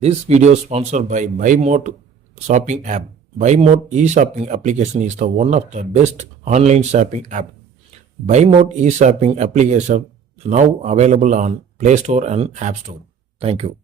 This video is sponsored by BuyMote shopping app. BuyMote e-shopping application is the one of the best online shopping app. BuyMote e-shopping application now available on Play Store and App Store. Thank you.